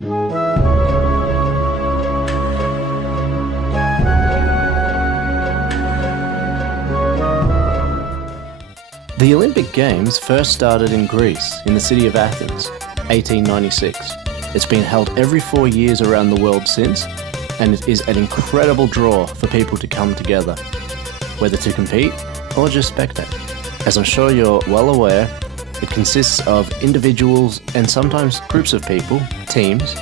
The Olympic Games first started in Greece, in the city of Athens, 1896. It's been held every 4 years around the world since, and it is an incredible draw for people to come together, whether to compete or just spectate. As I'm sure you're well aware, it consists of individuals and sometimes groups of people, teams,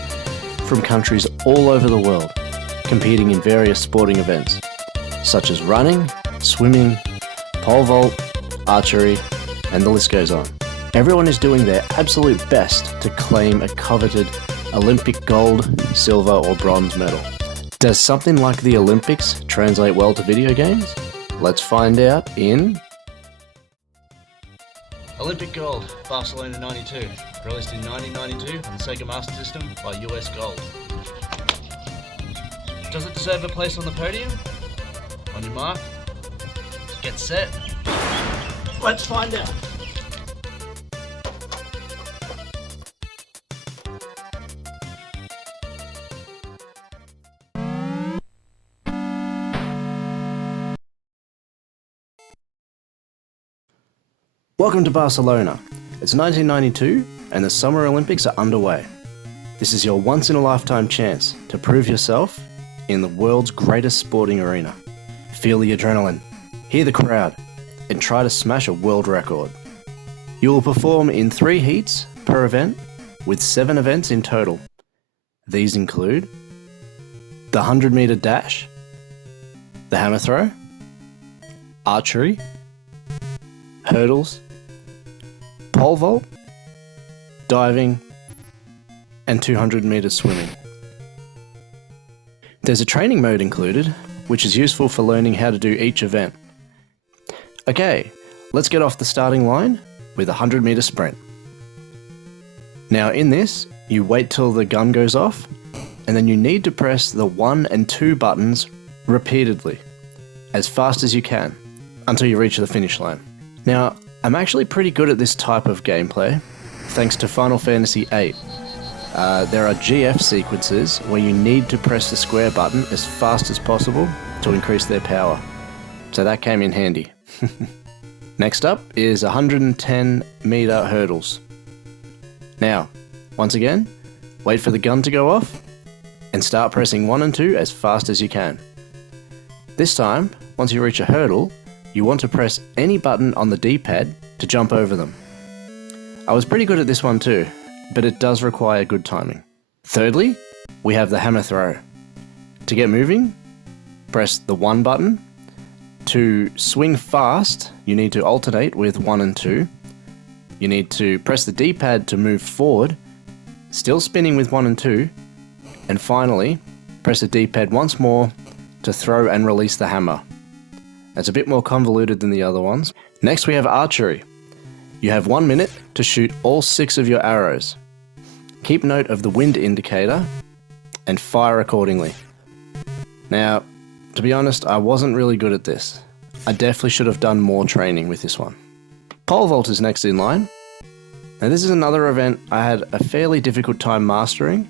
from countries all over the world, competing in various sporting events, such as running, swimming, pole vault, archery, and the list goes on. Everyone is doing their absolute best to claim a coveted Olympic gold, silver, or bronze medal. Does something like the Olympics translate well to video games? Let's find out in Olympic Gold, Barcelona 92, released in 1992 on the Sega Master System by US Gold. Does it deserve a place on the podium? On your mark, get set. Let's find out. Welcome to Barcelona. It's 1992 and the Summer Olympics are underway. This is your once-in-a-lifetime chance to prove yourself in the world's greatest sporting arena. Feel the adrenaline, hear the crowd, and try to smash a world record. You will perform in 3 heats per event, with 7 events in total. These include the 100-meter dash, the hammer throw, archery, hurdles, pole vault, diving, and 200-meter swimming. There's a training mode included, which is useful for learning how to do each event. Okay, let's get off the starting line with a 100-meter sprint. Now in this, you wait till the gun goes off, and then you need to press the 1 and 2 buttons repeatedly, as fast as you can, until you reach the finish line. Now, I'm actually pretty good at this type of gameplay, thanks to Final Fantasy VIII. There are GF sequences where you need to press the square button as fast as possible to increase their power, so that came in handy. Next up is 110-meter hurdles. Now, once again, wait for the gun to go off and start pressing 1 and 2 as fast as you can. This time, once you reach a hurdle, you want to press any button on the D-pad to jump over them. I was pretty good at this one too, but it does require good timing. Thirdly, we have the hammer throw. To get moving, press the 1 button. To swing fast, you need to alternate with 1 and 2. You need to press the D-pad to move forward, still spinning with 1 and 2. And finally, press the D-pad once more to throw and release the hammer. It's a bit more convoluted than the other ones. Next we have archery. You have 1 minute to shoot all 6 of your arrows. Keep note of the wind indicator and fire accordingly. Now, to be honest, I wasn't really good at this. I definitely should have done more training with this one. Pole vault is next in line. Now this is another event I had a fairly difficult time mastering,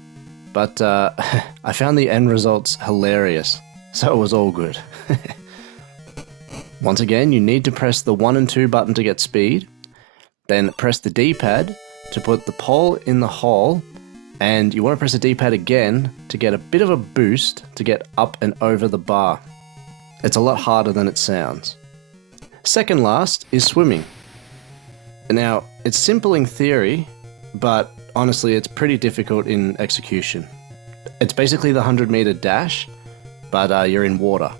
but I found the end results hilarious, so it was all good. Once again, you need to press the 1 and 2 button to get speed, then press the D-pad to put the pole in the hole, and you want to press the D-pad again to get a bit of a boost to get up and over the bar. It's a lot harder than it sounds. Second last is swimming. Now, it's simple in theory, but honestly it's pretty difficult in execution. It's basically the 100-meter dash, but you're in water.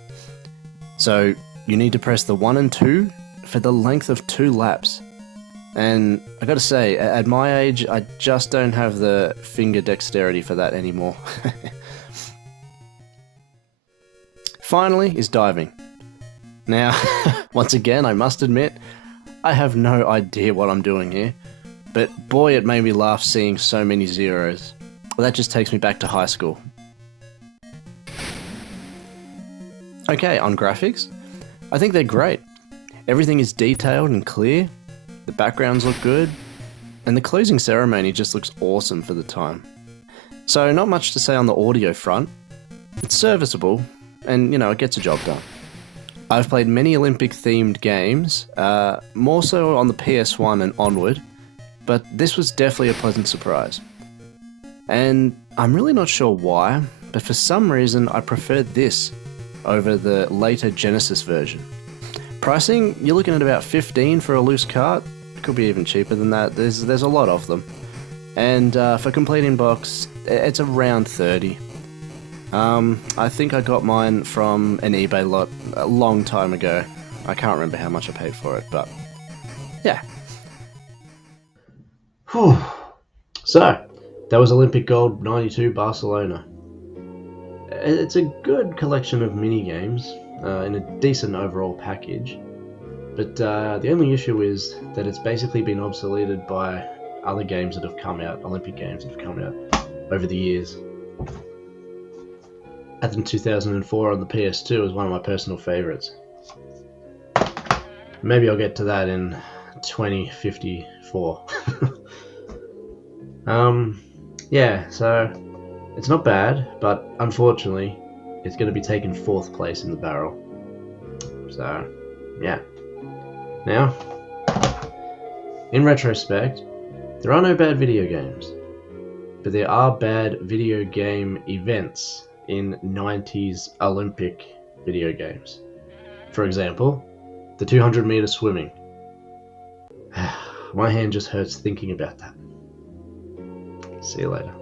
So you need to press the 1 and 2 for the length of 2 laps. And I gotta say, at my age, I just don't have the finger dexterity for that anymore. Finally is diving. Now, once again, I must admit, I have no idea what I'm doing here, but boy, it made me laugh seeing so many zeros. Well, that just takes me back to high school. Okay, on graphics, I think they're great. Everything is detailed and clear, the backgrounds look good, and the closing ceremony just looks awesome for the time. So not much to say on the audio front. It's serviceable, and it gets a job done. I've played many Olympic-themed games, more so on the PS1 and onward, but this was definitely a pleasant surprise. And I'm really not sure why, but for some reason I preferred this over the later Genesis version. Pricing, you're looking at about $15 for a loose cart. Could be even cheaper than that. There's a lot of them. And for complete in-box, it's around $30. I think I got mine from an eBay lot a long time ago. I can't remember how much I paid for it, but yeah. Whew. So, that was Olympic Gold 92 Barcelona. It's a good collection of mini-games in a decent overall package, but the only issue is that it's basically been obsoleted by other games that have come out, Olympic games that have come out over the years. Athens 2004 on the PS2 is one of my personal favourites. Maybe I'll get to that in 2054. Yeah, so it's not bad, but unfortunately it's going to be taking 4th place in the barrel. So, yeah. Now, in retrospect, there are no bad video games, but there are bad video game events in 90s Olympic video games. For example, the 200 meter swimming. My hand just hurts thinking about that. See you later.